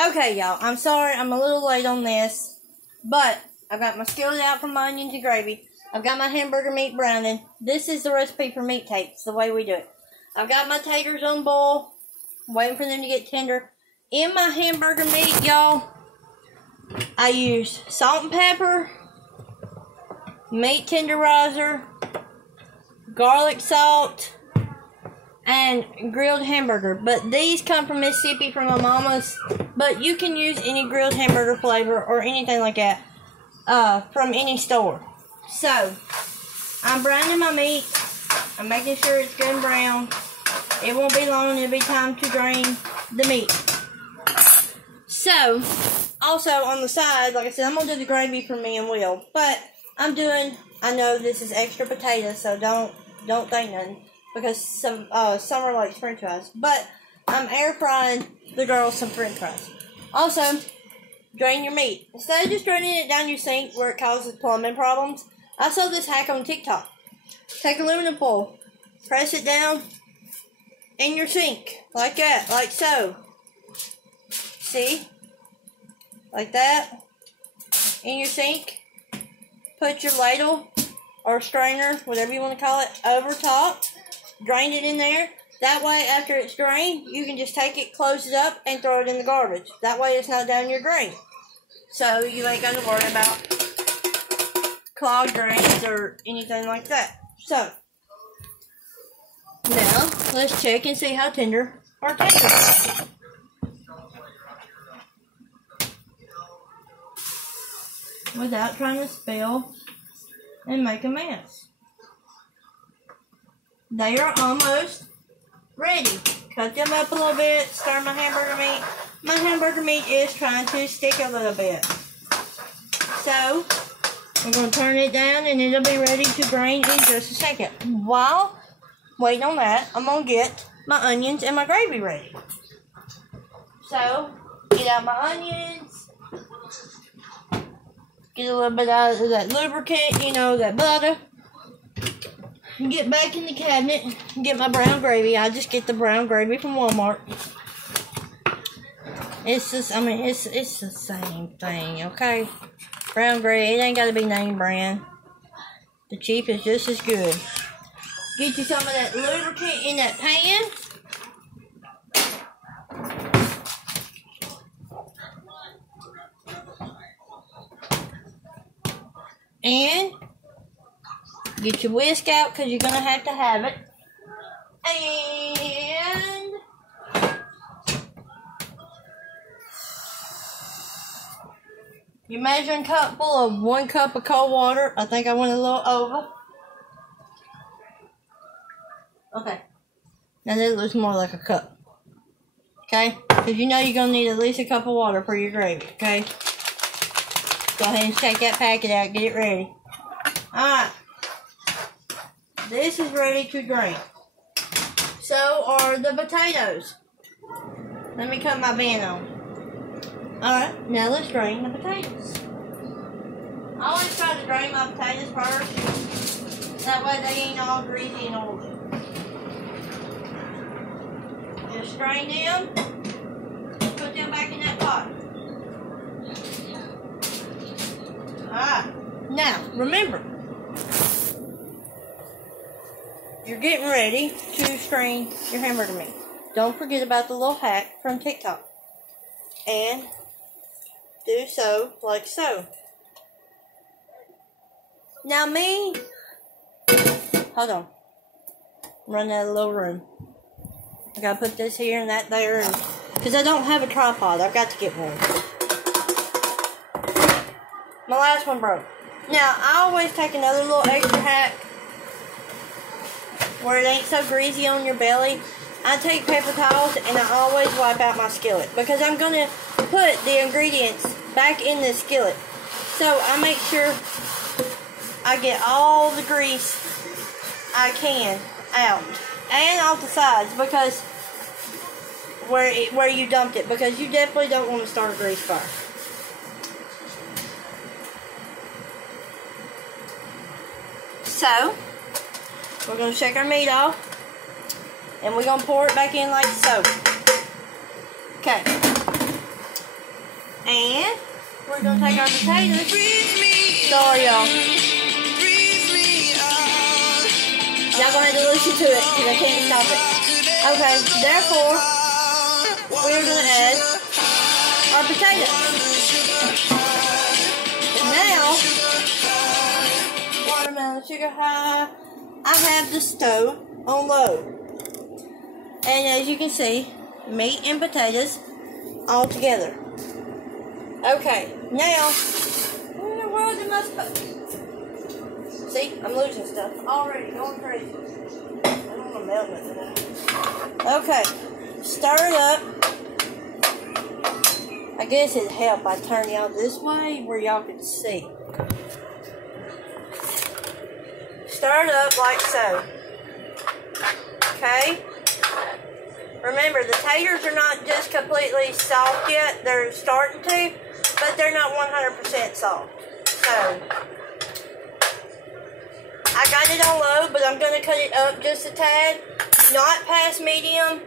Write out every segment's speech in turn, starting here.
Okay, y'all, I'm sorry I'm a little late on this, but I've got my skillet out for my onions and gravy. I've got my hamburger meat browning. This is the recipe for meat cakes, the way we do it. I've got my taters on boil, waiting for them to get tender. In my hamburger meat, y'all, I use salt and pepper, meat tenderizer, garlic salt, and grilled hamburger. But these come from Mississippi from my mama's. But you can use any grilled hamburger flavor or anything like that from any store. So, I'm browning my meat. I'm making sure it's good and brown. It won't be long. It'll be time to drain the meat. So, also on the side, like I said, I'm going to do the gravy for me and Will. But I know this is extra potatoes, so don't think nothing. Because some are like french fries. But I'm air frying the girls some french fries. Also, drain your meat. Instead of just draining it down your sink where it causes plumbing problems, I saw this hack on TikTok. Take aluminum foil, press it down in your sink, like that, like so. See? Like that. In your sink. Put your ladle or strainer, whatever you want to call it, over top. Drain it in there. That way, after it's drained, you can just take it, close it up, and throw it in the garbage. That way, it's not down your drain. So, you ain't got to worry about clogged drains or anything like that. So, now, let's check and see how tender our taters are. Without trying to spill and make a mess. They are almost ready. Cut them up a little bit. Stir my hamburger meat. My hamburger meat is trying to stick a little bit. So, I'm going to turn it down and it'll be ready to drain in just a second. While waiting on that, I'm going to get my onions and my gravy ready. So, get out my onions. Get a little bit out of that lubricant, you know, that butter. Get back in the cabinet and get my brown gravy. I just get the brown gravy from Walmart. It's just, it's the same thing, okay? Brown gravy, it ain't got to be name brand. The cheap is just as good. Get you some of that lubricant in that pan. And get your whisk out because you're going to have it. And your measuring cup full of 1 cup of cold water. I think I went a little over. Okay. Now this looks more like a cup. Okay? Because you know you're going to need at least a cup of water for your gravy. Okay? Go ahead and take that packet out. Get it ready. Alright. This is ready to drain. So are the potatoes. Let me cut my van on. Alright, now let's drain the potatoes. I always try to drain my potatoes first. That way they ain't all greasy and oily. Just drain them. Put them back in that pot. Alright, now remember, you're getting ready to strain your hamburger meat. Don't forget about the little hack from TikTok. And do so like so. Now me, hold on. I'm running out of a little room. I gotta put this here and that there. Because I don't have a tripod. I've got to get one. My last one broke. Now, I always take another little extra hack where it ain't so greasy on your belly. I take paper towels and I always wipe out my skillet because I'm going to put the ingredients back in the skillet. So, I make sure I get all the grease I can out. And off the sides because where you dumped it, because you definitely don't want to start a grease fire. So, we're going to shake our meat off, and we're going to pour it back in like so. Okay. we're going to take our potatoes. Sorry, y'all. Y'all going to have to listen to it because I can't stop it. Okay, therefore, we're going to add our potatoes. Now, watermelon sugar high. I have the stove on low. And as you can see, meat and potatoes all together. Okay, now, where in the world am I supposed? See, I'm losing stuff already, going crazy. I don't want to melt nothing. Okay, stir it up. I guess it'd help I turn y'all this way where y'all can see. Stir it up like so. Okay? Remember, the taters are not just completely soft yet. They're starting to, but they're not 100% soft. So, I got it on low, but I'm going to cut it up just a tad. Not past medium.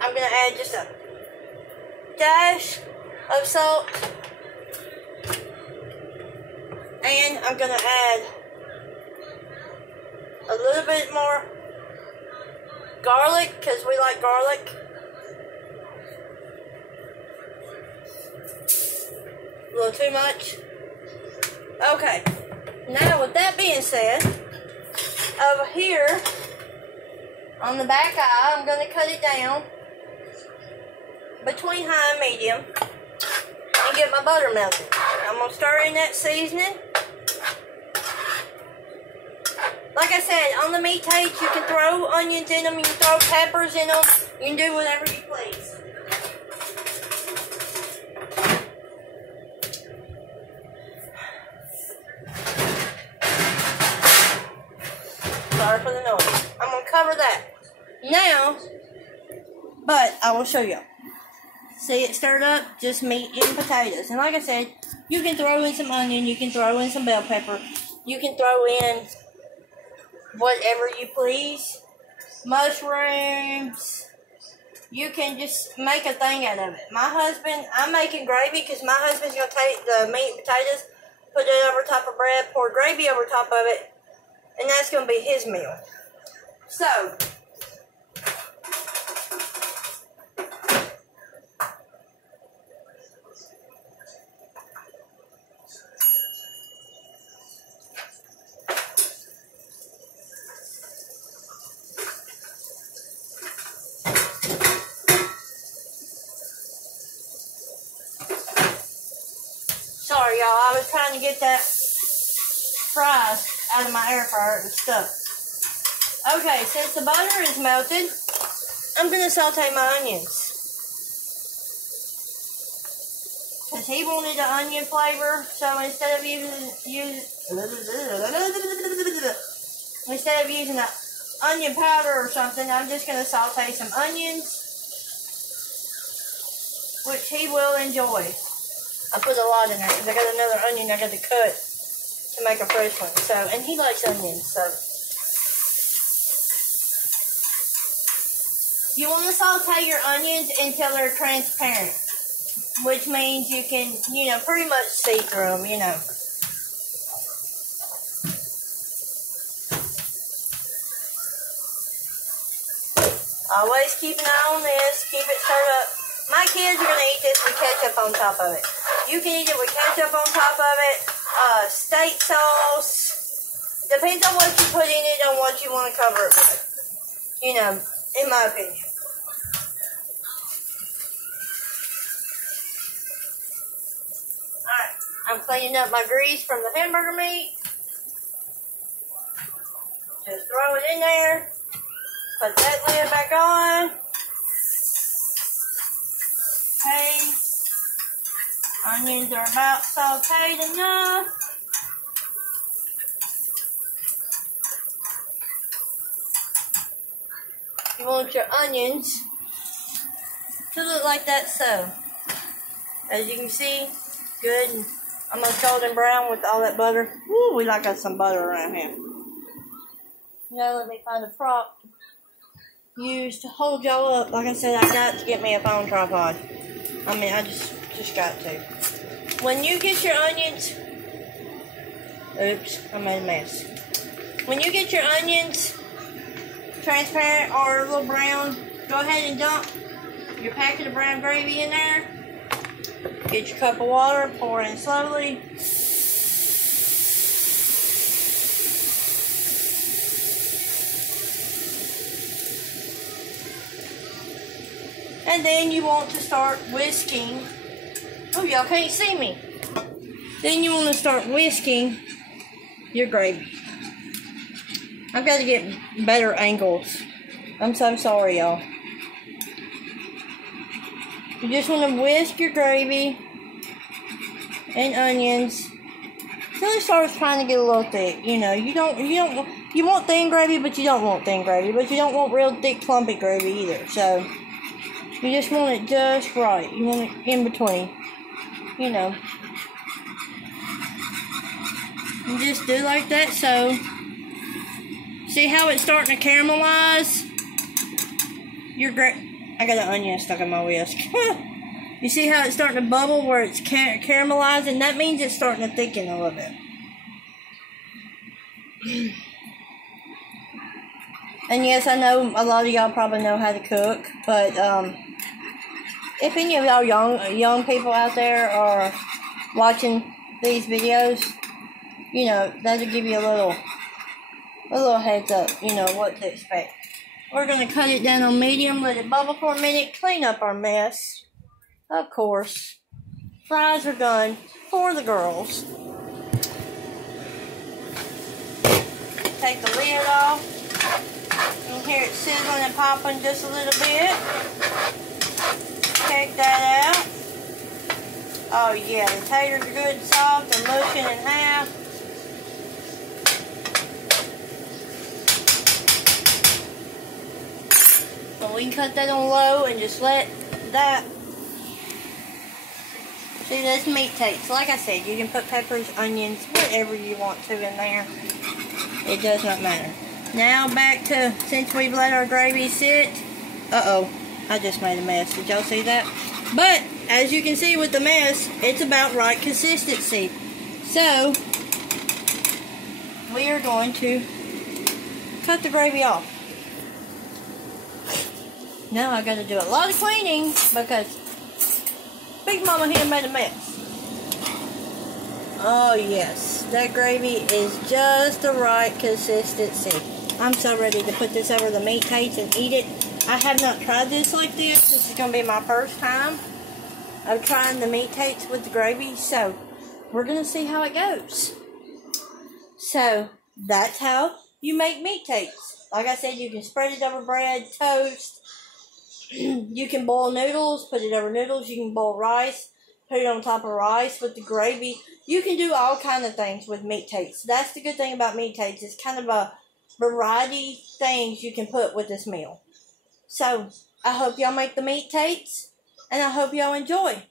I'm going to add just a dash of salt. And I'm going to add a little bit more garlic, because we like garlic. A little too much. Okay. Now, with that being said, over here, on the back eye, I'm going to cut it down between high and medium and get my butter melted. I'm going to stir in that seasoning. Like I said, on the meat tates, you can throw onions in them, you can throw peppers in them, you can do whatever you please. Sorry for the noise. I'm going to cover that. Now, but I will show you. See it stirred up? Just meat and potatoes. And like I said, you can throw in some onion, you can throw in some bell pepper, you can throw in whatever you please. Mushrooms. You can just make a thing out of it. My husband, I'm making gravy because my husband's going to take the meat and potatoes, put it over top of bread, pour gravy over top of it, and that's going to be his meal. So, sorry, y'all. I was trying to get that fries out of my air fryer. It was stuck. Okay, since the butter is melted, I'm going to saute my onions. Because he wanted the onion flavor, so instead of using the onion powder or something, I'm just going to saute some onions, which he will enjoy. I put a lot in there because I got another onion I got to cut to make a fresh one. So, and he likes onions, so. You want to saute your onions until they're transparent, which means you can, pretty much see through them, Always keep an eye on this, keep it stirred up. My kids are going to eat this with ketchup on top of it. You can eat it with ketchup on top of it, steak sauce. Depends on what you put in it, on what you want to cover it with. In my opinion. Alright, I'm cleaning up my grease from the hamburger meat. Just throw it in there. Put that lid back on. Okay. Onions are about sauteed enough. You want your onions to look like that, so. As you can see, good and almost golden brown with all that butter. Woo, we like us some butter around here. Now let me find a prop to use to hold y'all up. Like I said, I got to get me a phone tripod. I just got to. when you get your onions, oops, I made a mess. When you get your onions transparent or a little brown, go ahead and dump your packet of brown gravy in there. Get your cup of water, pour in slowly. And then you want to start whisking. Oh, y'all can't see me. Then you want to start whisking your gravy. I've got to get better angles. I'm so sorry, y'all. You just want to whisk your gravy and onions till it starts trying to get a little thick. You know, you want thin gravy, but you don't want thin gravy, but you don't want real thick clumpy gravy either. So you just want it just right. You want it in between. You know. You just do like that. So see how it's starting to caramelize? I got an onion stuck in my whisk. You see how it's starting to bubble where it's caramelizing? That means it's starting to thicken a little bit. And yes, I know a lot of y'all probably know how to cook, but if any of y'all young people out there are watching these videos, you know, that'll give you a little heads up, you know, what to expect. We're going to cut it down on medium, let it bubble for a minute, clean up our mess. Of course, fries are done for the girls. Take the lid off. You can hear it sizzling and popping just a little bit. Check that out. Oh yeah, the taters are good and soft. They're mushing in half. So we can cut that on low and just let that. See, that's meat takes. Like I said, you can put peppers, onions, whatever you want to in there. It does not matter. Now back to, since we've let our gravy sit. Uh-oh, I just made a mess. Did y'all see that? But, as you can see with the mess, it's about right consistency. So, we are going to cut the gravy off. Now I got to do a lot of cleaning because Big Mama here made a mess. Oh yes, that gravy is just the right consistency. I'm so ready to put this over the meat tates and eat it. I have not tried this like this. This is going to be my first time of trying the meat tates with the gravy. So, we're going to see how it goes. So, that's how you make meat tates. Like I said, you can spread it over bread, toast. You can boil noodles, put it over noodles. You can boil rice, put it on top of rice with the gravy. You can do all kind of things with meat tates. That's the good thing about meat tates. It's kind of a variety things you can put with this meal. So, I hope y'all make the meat tates, and I hope y'all enjoy.